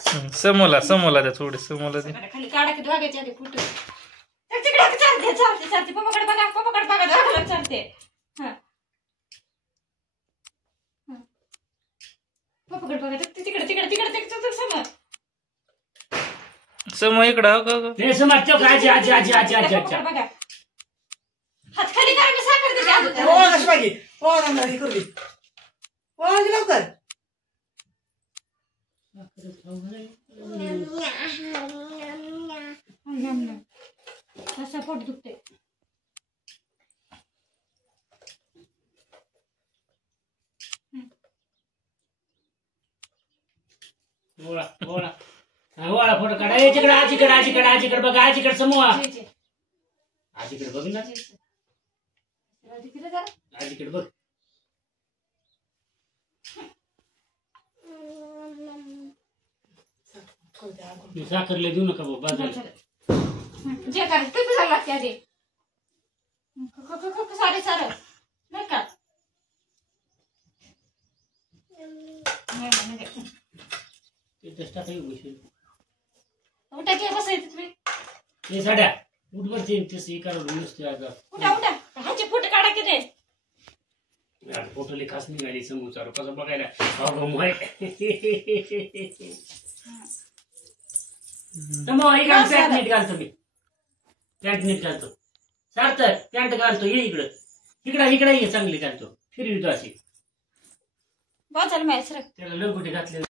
समोला त्या थोडी समोला दे खाली काढा की दोघांच्या आधी फुटू तिकडे चालते पप्पाकडे बघा दोघांना चालते पप्पाकडे बघा तिकडे समोर समोर इकडं बघा हात खाली करा मी साखर देते लवकर असं पोट दुखते फोटो काढा आजीकडे बघा आजीकडे समूह आजीकडे बघ ना आजीकडे बघ साखरले देऊ नका बाबा जे करायचं ते झालं लागते आधी सारे सारं नाही का उठायचे बसायचं तुम्ही हे साड्या उठवरचे तसे करून नुसते उठा ह्याचे फोटो काढा की रे फोटो खास निघाली समोर कसं बघायला पॅन्ट नीट घालतो मी पॅन्ट नीट घालतो सार्थक पॅन्ट घालतो ये इकडे ये चांगली घालतो फिरवितो अशी बाजाला माहिती त्याला लंगोटी घातले